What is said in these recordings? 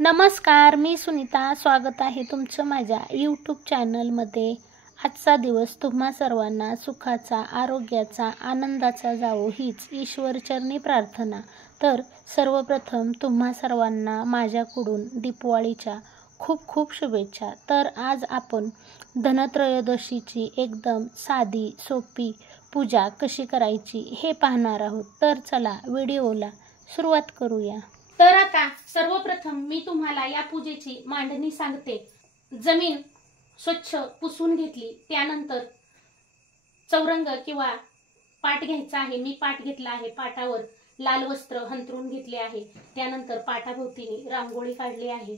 नमस्कार, मी सुनीता. स्वागत आहे तुमचं माझ्या यूट्यूब चॅनलमध्ये. आजचा दिवस तुम्हा सर्वांना सुखाचा, आरोग्याचा, आनंदाचा जावो हीच ईश्वरचरणी प्रार्थना. तर सर्वप्रथम तुम्हा सर्वांना माझ्याकडून दीपावलीच्या खूप खूप शुभेच्छा. तर आज आपण धनत्रयोदशीची एकदम साधी सोपी पूजा कशी करायची हे पाहणार आहोत. तर चला व्हिडिओला सुरुवात करूया. तर आता सर्वप्रथम मी तुम्हाला या पूजेची मांडणी सांगते. जमीन स्वच्छ पुसून घेतली, त्यानंतर चौरंग किंवा पाट घ्यायचा आहे. मी पाट घेतला आहे. पाटावर लाल वस्त्र हंतरून घेतले आहे. त्यानंतर पाटाभोवतीने रांगोळी काढली आहे.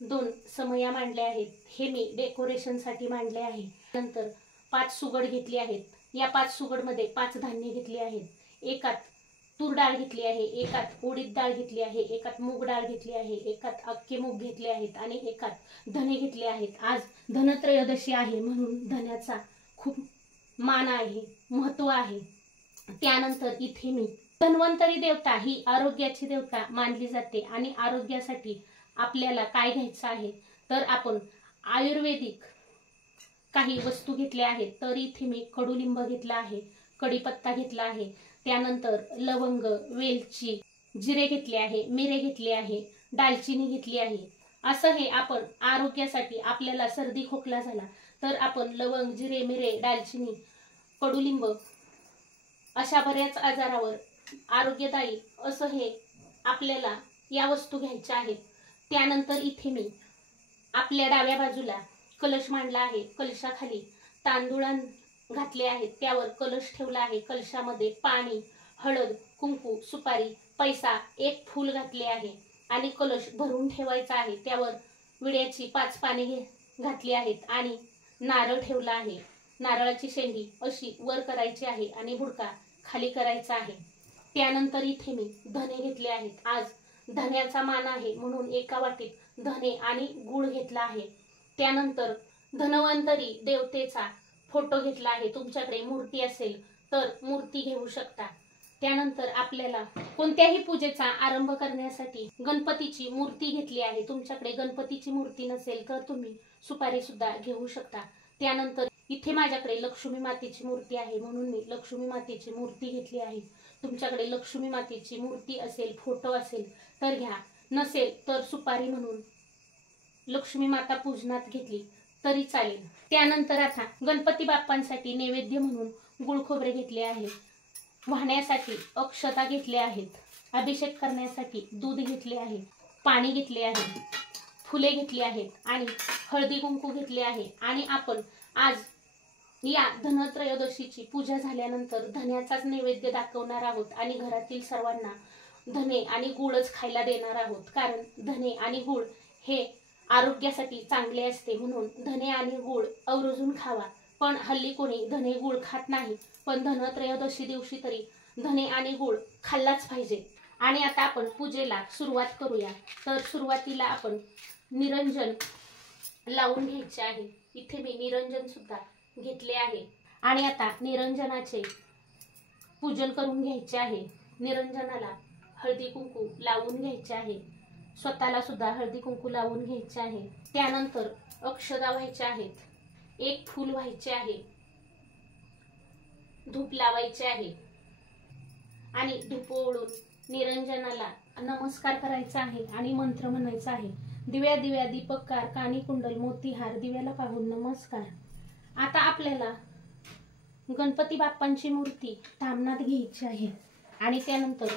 2 समया मांडल्या आहेत. हे मी डेकोरेशनसाठी मांडले आहे. नंतर 5 सुगड घेतली आहेत. या 5 सुगडमध्ये 5 धान्य घेतली आहेत. एकात तूर डाळ घेतली आहे, एकात उडीद डाळ घेतली आहे, एकात मूग डाळ घेतली आहे, एकात अख्खे मूग घेतले आहेत आणि एकात धने घेतले आहेत. आज धनत्रयोदशी आहे म्हणून धन्याचा खूप मान आहे, महत्व आहे. त्यानंतर इथे मी धन्वंतरी देवता ही आरोग्याची देवता मानली जाते आणि आरोग्यासाठी आपल्याला काय घ्यायचं आहे तर आपण आयुर्वेदिक काही वस्तू घेतल्या आहेत. तर इथे मी कडुलिंब घेतला आहे, कढीपत्ता घेतला आहे, त्यानंतर लवंग, वेलची, जिरे घेतले आहे, मिरे घेतले आहे, दालचिनी घेतली आहे. असं हे आपण आरोग्यासाठी आपल्याला सर्दी खोकला झाला तर आपण लवंग, जिरे, मिरे, दालचिनी, कडुलिंब अशा बऱ्याच आजारावर आरोग्यदायी असं हे आपल्याला या वस्तू घ्यायच्या आहेत. त्यानंतर इथे मी आपल्या डाव्या बाजूला कलश मांडला आहे. कलशाखाली तांदूळ घातले आहेत, त्यावर कलश ठेवला आहे. कलशामध्ये पाणी, हळद, कुंकू, सुपारी, पैसा, 1 फूल घातले आहे आणि कलश भरून ठेवायचा आहे. त्यावर विड्याची 5 पाने घातली आहेत आणि नारळ ठेवला आहे. नारळाची शेंडी अशी वर करायची आहे आणि हुडका खाली करायचा आहे. त्यानंतर इथे मी धने घेतले आहेत. आज धन्याचा मान आहे म्हणून एका वाटीत धने आणि गूळ घेतला आहे. त्यानंतर धन्वंतरी देवतेचा फोटो घेतला आहे. तुमच्याकडे मूर्ती असेल तर मूर्ती घेऊ शकता. त्यानंतर आपल्याला कोणत्याही पूजेचा आरंभ करण्यासाठी गणपतीची मूर्ती घेतली आहे. तुमच्याकडे गणपतीची मूर्ती नसेल तर तुम्ही सुपारी सुद्धा घेऊ शकता. त्यानंतर इथे माझ्याकडे लक्ष्मी मातेची मूर्ती आहे म्हणून मी लक्ष्मी मातेची मूर्ती घेतली आहे. तुमच्याकडे लक्ष्मी मातेची मूर्ती असेल, फोटो असेल तर घ्या, नसेल तर सुपारी म्हणून लक्ष्मी माता पूजनात घेतली तरी चालेल. त्यानंतर आता गणपती बाप्पांसाठी नैवेद्य म्हणून गुळ खोबरे घेतले आहे. वाहण्यासाठी अक्षता घेतल्या आहेत. अभिषेक करण्यासाठी दूध घेतले आहे, पाणी घेतले आहे, फुले घेतली आहेत आणि हळदी कुंकू घेतले आहे. आणि आपण आज या धनत्रयोदशीची पूजा झाल्यानंतर धन्याचाच नैवेद्य दाखवणार आहोत आणि घरातील सर्वांना धने आणि गुळच खायला देणार आहोत. कारण धने आणि गुळ हे आरोग्यासाठी चांगले असते म्हणून धने आणि गूळ आवर्जून खावा. पण हल्ली कोणी धने गूळ खात नाही, पण धनत्रयोदशी दिवशी तरी धने आणि गूळ खाल्लाच पाहिजे. आणि आता आपण पूजेला सुरुवात करूया. तर सुरुवातीला आपण निरंजन लावून घ्यायचे आहे. इथे मी निरंजन सुद्धा घेतले आहे आणि आता निरंजनाचे पूजन करून घ्यायचे आहे. निरंजनाला हळदी कुंकू लावून घ्यायचे आहे. स्वतःला सुद्धा हळदी कुंकू लावून घ्यायचे आहे. त्यानंतर अक्षता व्हायच्या आहेत, 1 फूल व्हायचे आहे, धूप लावायचे आहे आणि धूप ओळून निरंजनाला नमस्कार करायचा आहे आणि मंत्र म्हणायचा आहे. दिव्या दिव्या दीपककार, कानी कुंडल मोतीहार, दिव्याला पाहून नमस्कार. आता आपल्याला गणपती बाप्पांची मूर्ती तामणात घ्यायची आहे आणि त्यानंतर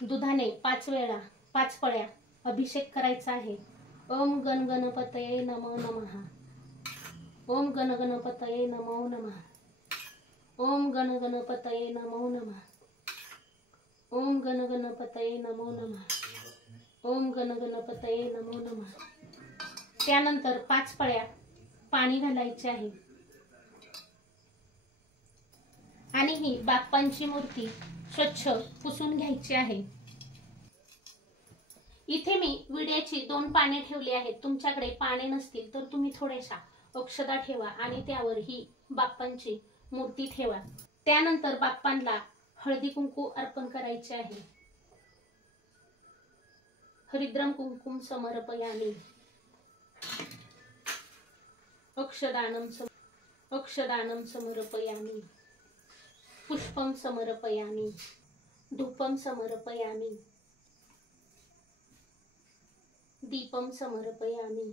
दुधाने 5 वेळा 5 पळ्या अभिषेक करायचा आहे. ओम गण गणपतये नमो नमः. ओम गण गणपतये नमो नमः. ओम गण गणपतये नमो नमः. ओम गण गणपतये नमो नमः. ओम गण गणपतये नमो नमः. त्यानंतर 5 पळ्या पाणी घालायचे आहे आणि ही बाप्पांची मूर्ती स्वच्छ पुसून घ्यायची आहे. इथे मी विड्याची 2 पाने ठेवली आहेत. तुमच्याकडे पाने नसतील तर तुम्ही थोड्याशा अक्षता ठेवा आणि त्यावर ही बाप्पांची मूर्ती ठेवा. त्यानंतर बाप्पांना हळदी कुंकू अर्पण करायचे आहे. हरिद्रं कुंकुम समर्पयामि। अक्षदानं समर्पयामि। पुष्पं समर्पयामि। धूपं समर्पयामि। दीपं समर्पयामि।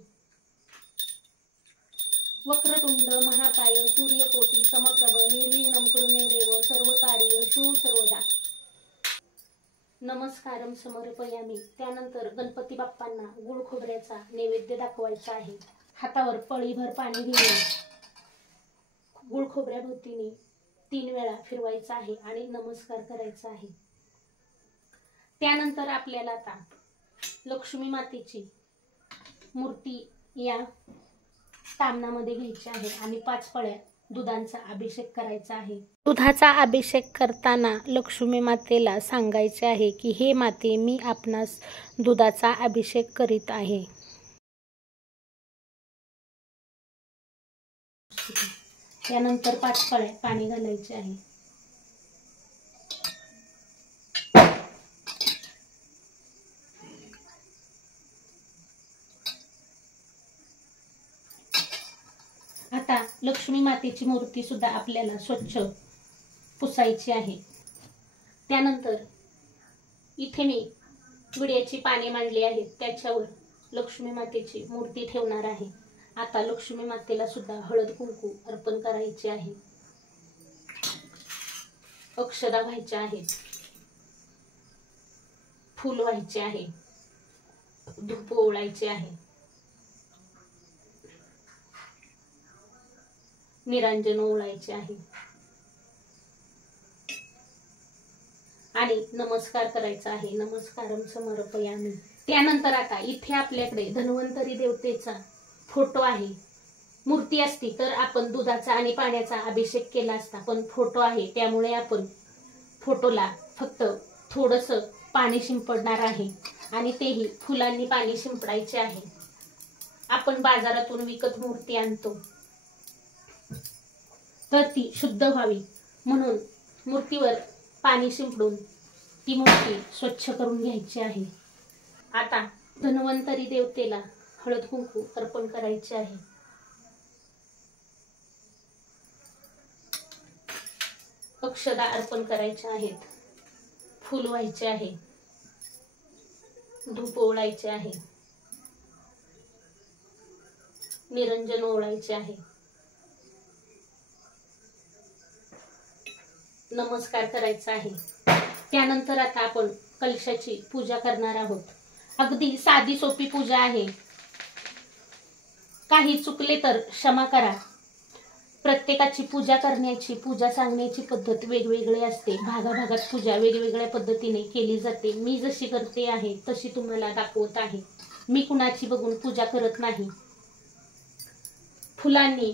वक्रतुंड महाकाय सूर्यकोटी समप्रभ निर्विघ्नं कुरु मे देव सर्वकार्येषु सर्वदा। नमस्कारम समर्पयामि। त्यानंतर गणपती बाप्पांना गुळ खोबऱ्याचा नैवेद्य दाखवायचा आहे। हातावर पळीभर पाणी घेऊन गुळ खोबऱ्याभोवतीने 3 वेळा फिरवायचा आहे आणि नमस्कार करायचा आहे। त्यानंतर आपल्याला आता लक्ष्मी मातेची मूर्ती या तामणामध्ये घ्यायची आहे आणि 5 पळ्या दुधाचा अभिषेक करायचा आहे। दुधाचा अभिषेक करताना लक्ष्मी मातेला सांगायचे आहे की हे माते, मी आपणास दुधाचा अभिषेक करीत आहे। त्यानंतर 5 पळ्या पाणी घालायचे आहे। आता लक्ष्मी मातेची मूर्ती सुद्धा आपल्याला स्वच्छ पुसायची आहे। त्यानंतर इथे मी विड्याची पाने मांडली आहेत, त्याच्यावर लक्ष्मी मातेची मूर्ती ठेवणार आहे। आता लक्ष्मी मातेला सुद्धा हळद कुंकू अर्पण करायचे आहे। अक्षदा व्हायच्या आहेत, फूल व्हायचे आहे, धूप ओवाळायचे आहे, निरांजन ओवाळायचे आहे आणि नमस्कार करायचा आहे। नमस्कारम समर्पयामि। त्यानंतर आता इथे आपल्याकडे धन्वंतरी देवतेचा फोटो आहे। मूर्ती असती तर आपण दुधाचा आणि पाण्याचा अभिषेक केला असता, पण फोटो आहे त्यामुळे आपण फोटोला फक्त थोडंसं पाणी शिंपडणार आहे आणि तेही फुलांनी पाणी शिंपडायचे आहे। आपण बाजारातून विकत मूर्ती आणतो तर ती शुद्ध व्हावी म्हणून मूर्तीवर पाणी शिंपडून ती मूर्ती स्वच्छ करून घ्यायची आहे। आता धन्वंतरी देवतेला हळद कुंकू अर्पण करायचे आहे। अक्षदा अर्पण करायच्या आहेत, फूल व्हायचे आहे, धूप ओवाळायचे आहे, निरंजन ओवाळायचे आहे, नमस्कार करायचा आहे। त्यानंतर आता आपण कलशाची पूजा करणार आहोत। अगदी साधी सोपी पूजा आहे। काही चुकले तर क्षमा करा। प्रत्येकाची पूजा करण्याची, पूजा सांगण्याची पद्धत वेगवेगळी असते। भागाभागात पूजा वेगवेगळ्या पद्धतीने केली जाते। मी जशी करते आहे तशी तुम्हाला दाखवत आहे। मी कुणाची बघून पूजा करत नाही। फुलांनी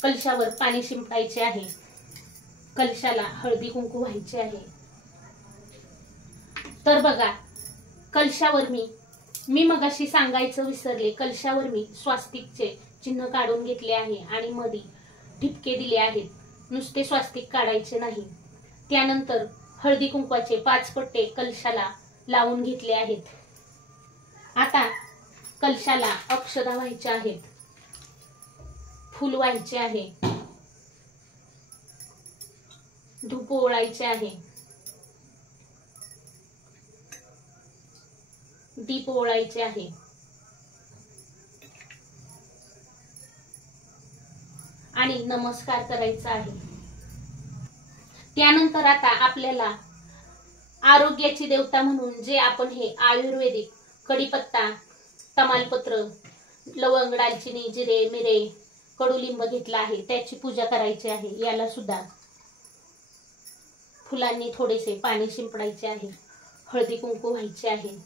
कलशावर पाणी शिंपडायचे आहे, कलशाला हळदी कुंकू व्हायचे आहे। तर बघा, कलशावर मी मगाशी सांगायचं विसरले, कलशावर मी स्वास्तिकचे चिन्ह काढून घेतले आहे आणि मध्ये ठिपके दिले आहेत। नुसते स्वास्तिक काढायचे नाही। त्यानंतर हळदी कुंकवाचे 5 पट्टे कलशाला लावून घेतले आहेत। आता कलशाला अक्षदा व्हायच्या आहेत, फूल व्हायचे आहे, धूप ओवाळायचे आहे, दीप ओवाळायचे आहे आणि नमस्कार करायचा आहे। त्यानंतर आता आपल्याला आरोग्याची देवता म्हणून जे आपण हे आयुर्वेदिक कढीपत्ता, तमालपत्र, लवंग, दालचिनी, जिरे, मिरे, कडुलिंब घेतला आहे, त्याची पूजा करायची आहे। याला सुद्धा फुलांनी थोडेसे पाणी शिंपडायचे आहे, हळदी कुंकू व्हायचे आहे,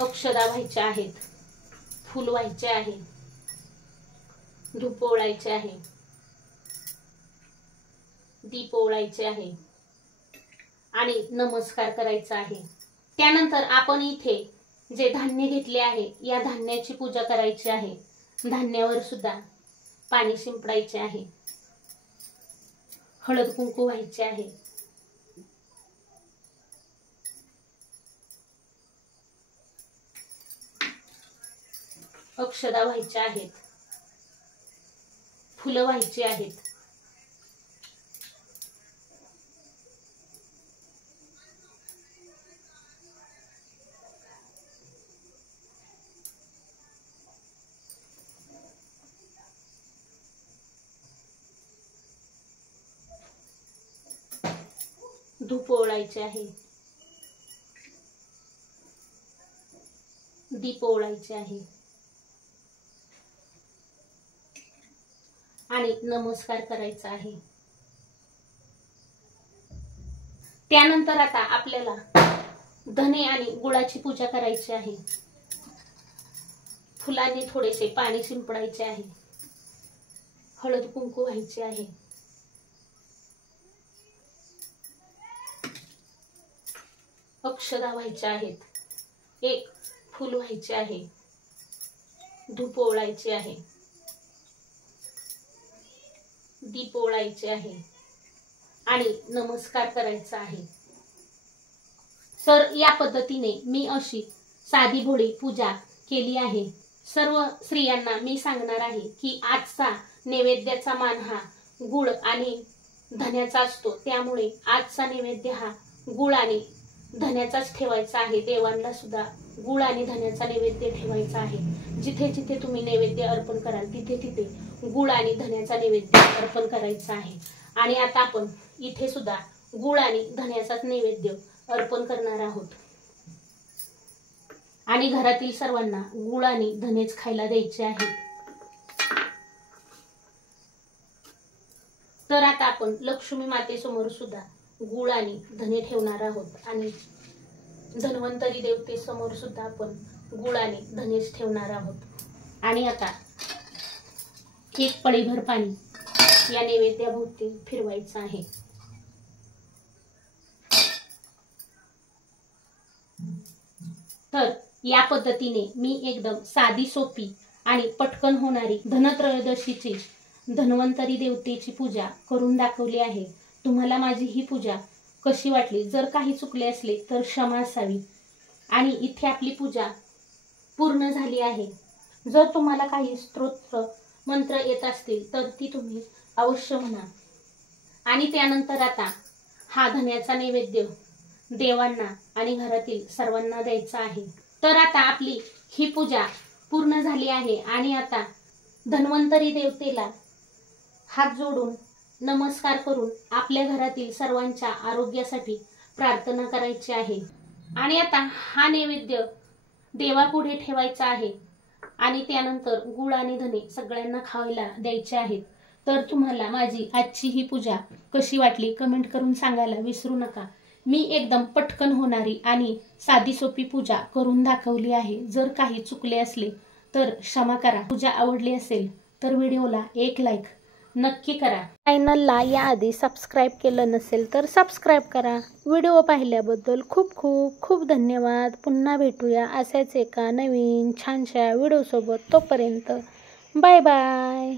अक्षदा व्हायच्या आहेत, फूल व्हायचे आहे, धूप ओवाळायचे आहे, दीप ओवाळायचे आहे आणि नमस्कार करायचा आहे। त्यानंतर आपण इथे जे धान्य घेतले आहे या धान्याची पूजा करायची आहे। धान्यावर सुद्धा पाणी शिंपडायचे आहे, हळद कुंकू व्हायचे आहे, अक्षदा व्हायच्या आहेत, फुलं व्हायची आहेत. धूप ओळायचे आहे, दीप ओळायचे आहे आणि नमस्कार करायचा आहे. त्यानंतर आता आपल्याला धने आणि गुळाची पूजा करायची आहे. फुलांनी थोडेसे पाणी शिंपडायचे आहे, हळद कुंकू व्हायचे आहे. अक्षदा व्हायच्या आहेत, एक फूल व्हायचे आहे, धूप ओळायचे आहे, दीप ओळायचे आहे आणि नमस्कार करायचा आहे. तर या पद्धतीने मी अशी साधी भोळी पूजा केली आहे. सर्व स्त्रियांना मी सांगणार आहे की आजचा नैवेद्याचा मान हा गुळ आणि धन्याचा असतो. त्यामुळे आजचा नैवेद्य हा गुळ आणि धन्याचाच ठेवायचा आहे. देवांना सुद्धा गुळ आणि धन्याचा नैवेद्य ठेवायचा आहे. जिथे जिथे तुम्ही नैवेद्य अर्पण कराल तिथे तिथे गुळ आणि धन्याचा नैवेद्य अर्पण करायचा आहे. आणि आता आपण इथे सुद्धा गुळ आणि धन्याचाच नैवेद्य अर्पण करणार आहोत आणि घरातील सर्वांना गुळ आणि धनेच खायला द्यायचे आहेत. तर आता आपण लक्ष्मी मातेसमोर सुद्धा गुळ आणि धने ठेवणार आहोत आणि धन्वंतरी देवतेसमोर सुद्धा आपण गुळ आणि धनेच ठेवणार आहोत. आणि आता एक पळीभर पाणी या नैवेद्याभोवती फिरवायचं आहे. तर या पद्धतीने मी एकदम साधी सोपी आणि पटकन होणारी धनत्रयोदशीची धन्वंतरी देवतेची पूजा करून दाखवली आहे. तुम्हाला माझी ही पूजा कशी वाटली? जर काही चुकले असले तर क्षमा असावी. आणि इथे आपली पूजा पूर्ण झाली आहे. जर तुम्हाला काही स्तोत्र मंत्र येत असतील तर ती तुम्ही अवश्य म्हणा. आणि त्यानंतर आता हा धन्याचा नैवेद्य देवांना आणि घरातील सर्वांना द्यायचा आहे. तर आता आपली ही पूजा पूर्ण झाली आहे आणि आता धन्वंतरी देवतेला हात जोडून नमस्कार करून आपल्या घरातील सर्वांच्या आरोग्यासाठी प्रार्थना करायची आहे. आणि आता हा नैवेद्य देवापुढे ठेवायचा आहे आणि त्यानंतर गुळ आणि धने सगळ्यांना खायला द्यायचे आहेत. तर तुम्हाला माझी आजची ही पूजा कशी वाटली कमेंट करून सांगायला विसरू नका. मी एकदम पटकन होणारी आणि साधी सोपी पूजा करून दाखवली आहे. जर काही चुकले असले तर क्षमा करा. पूजा आवडली असेल तर व्हिडिओला एक लाईक नक्की करा. चॅनलला याआधी सबस्क्राईब केलं नसेल तर सबस्क्राईब करा. व्हिडिओ पाहिल्याबद्दल खूप खूप खूप धन्यवाद. पुन्हा भेटूया अशाच एका नवीन छानशा व्हिडिओसोबत. तोपर्यंत बाय बाय.